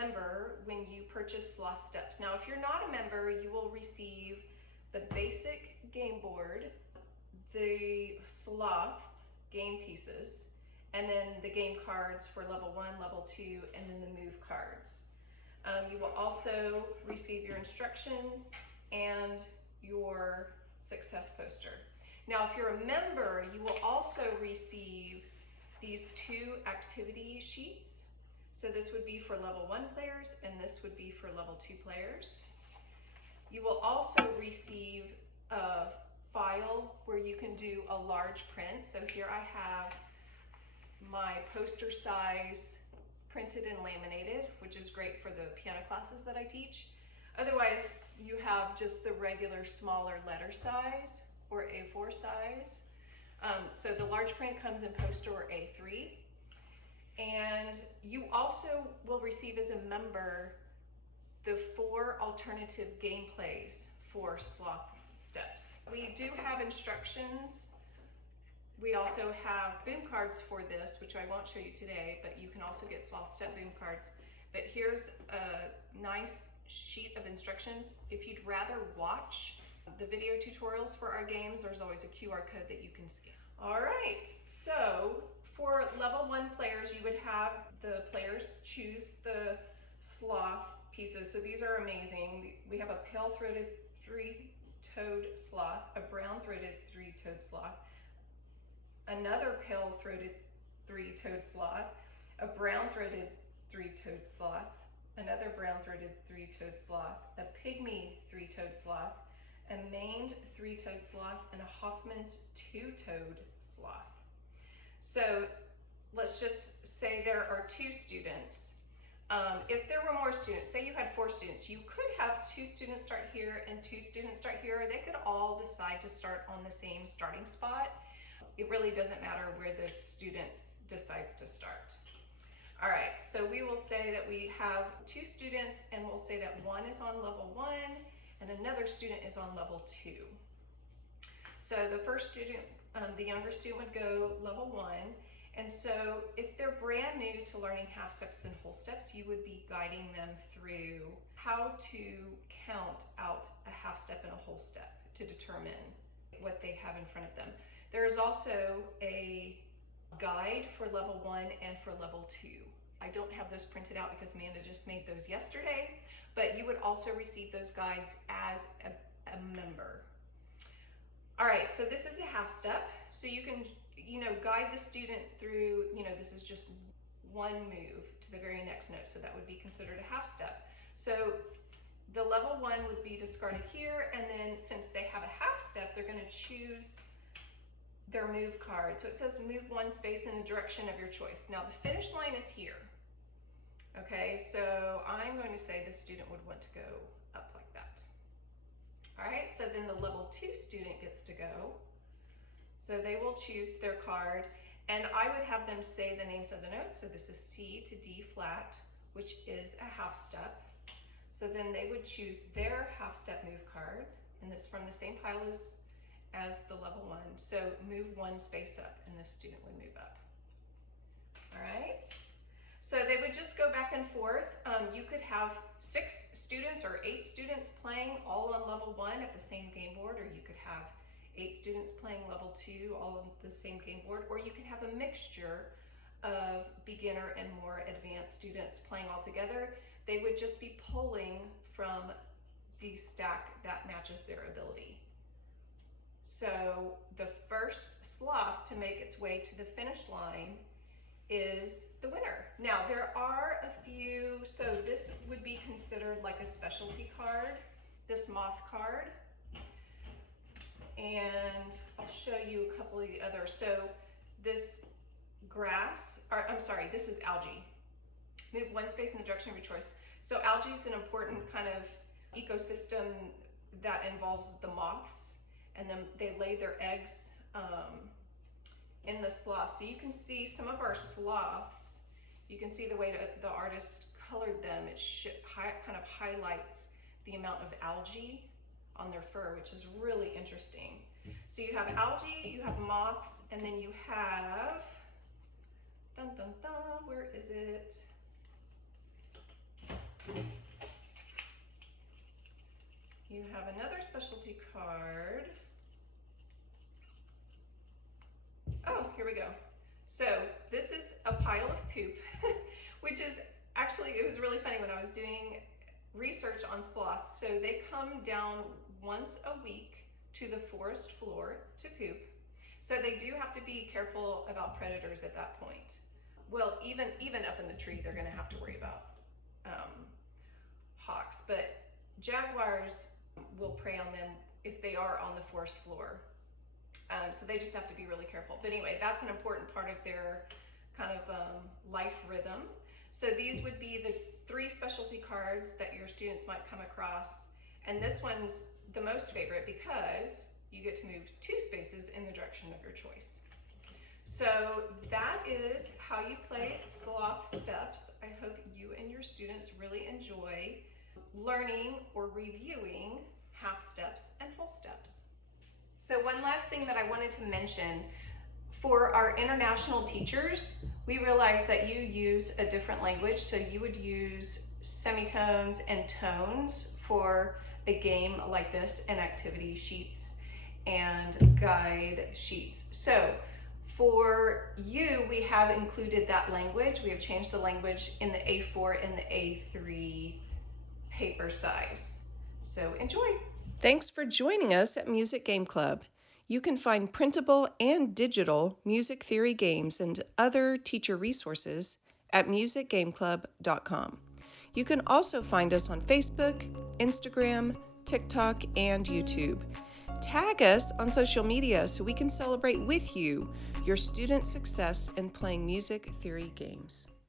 member when you purchase Sloth Steps. Now, if you're not a member, you will receive the basic game board, the Sloth game pieces, and then the game cards for level 1, level 2, and then the move cards. You will also receive your instructions and your success poster. Now, if you're a member, you will also receive these 2 activity sheets. So this would be for level 1 players, and this would be for level 2 players. You will also receive a file where you can do a large print. So here I have my poster size printed and laminated, which is great for the piano classes that I teach. Otherwise, you have just the regular smaller letter size or A4 size. So the large print comes in poster or A3. And you also will receive as a member the 4 alternative gameplays for Sloth Steps. We do have instructions. We also have boom cards for this, which I won't show you today, but you can also get Sloth Step boom cards. But here's a nice sheet of instructions. If you'd rather watch the video tutorials for our games, there's always a QR code that you can scan. All right, so for level 1 players, you would have the players choose the sloth pieces. So these are amazing. We have a pale-throated 3-toed sloth, a brown-throated 3-toed sloth, another pale-throated 3-toed sloth, a brown-throated 3-toed sloth, another brown-throated 3-toed sloth, a pygmy 3-toed sloth, a maned 3-toed sloth, and a Hoffman's 2-toed sloth. So let's just say there are 2 students. If there were more students, say you had 4 students, you could have 2 students start here and 2 students start here. They could all decide to start on the same starting spot. It really doesn't matter where the student decides to start. All right, so we will say that we have 2 students, and we'll say that one is on level 1 and another student is on level 2. So the first student, the younger student, would go level 1. And so if they're brand new to learning half steps and whole steps, you would be guiding them through how to count out a half step and a whole step to determine what they have in front of them. There is also a guide for level 1 and for level 2. I don't have those printed out because Amanda just made those yesterday, but you would also receive those guides as a member. All right, so this is a half step. So you can, guide the student through, this is just one move to the very next note. So that would be considered a half step. So the level 1 would be discarded here. And then since they have a half step, they're gonna choose their move card. So it says move 1 space in the direction of your choice. Now the finish line is here. Okay, so I'm going to say the student would want to go up like that. All right, so then the level 2 student gets to go. So they will choose their card, and I would have them say the names of the notes. So this is C to D flat, which is a half step. So then they would choose their half step move card, and this from the same pile as the level 1. So move 1 space up, and this student would move up. All right. So they would just go back and forth. You could have 6 students or 8 students playing all on level 1 at the same game board, or you could have 8 students playing level 2 all on the same game board, or you could have a mixture of beginner and more advanced students playing all together. They would just be pulling from the stack that matches their ability. So the first sloth to make its way to the finish line is the winner. Now there are a few, so this would be considered like a specialty card, this moth card. And I'll show you a couple of the others. So this this is algae. Move 1 space in the direction of your choice. So algae is an important kind of ecosystem that involves the moths, and then they lay their eggs in the sloth. So you can see some of our sloths, you can see the way the artist colored them. It kind of highlights the amount of algae on their fur, which is really interesting. So you have algae, you have moths, and then you have, where is it? You have another specialty card. Oh, here we go. So this is a pile of poop, which is actually, it was really funny when I was doing research on sloths. So they come down once a week to the forest floor to poop. So they do have to be careful about predators at that point. Well, even up in the tree, they're gonna have to worry about hawks, but jaguars will prey on them if they are on the forest floor. So they just have to be really careful. But anyway, that's an important part of their kind of life rhythm. So these would be the 3 specialty cards that your students might come across. And this one's the most favorite because you get to move 2 spaces in the direction of your choice. So that is how you play Sloth Steps. I hope you and your students really enjoy learning or reviewing half steps and whole steps. So one last thing that I wanted to mention, for our international teachers, we realized that you use a different language, so you would use semitones and tones for a game like this, and activity sheets and guide sheets. So for you, we have included that language. We have changed the language in the A4 and the A3 paper size. So enjoy. Thanks for joining us at Music Game Club. You can find printable and digital music theory games and other teacher resources at musicgameclub.com. You can also find us on Facebook, Instagram, TikTok, and YouTube. Tag us on social media so we can celebrate with you your student success in playing music theory games.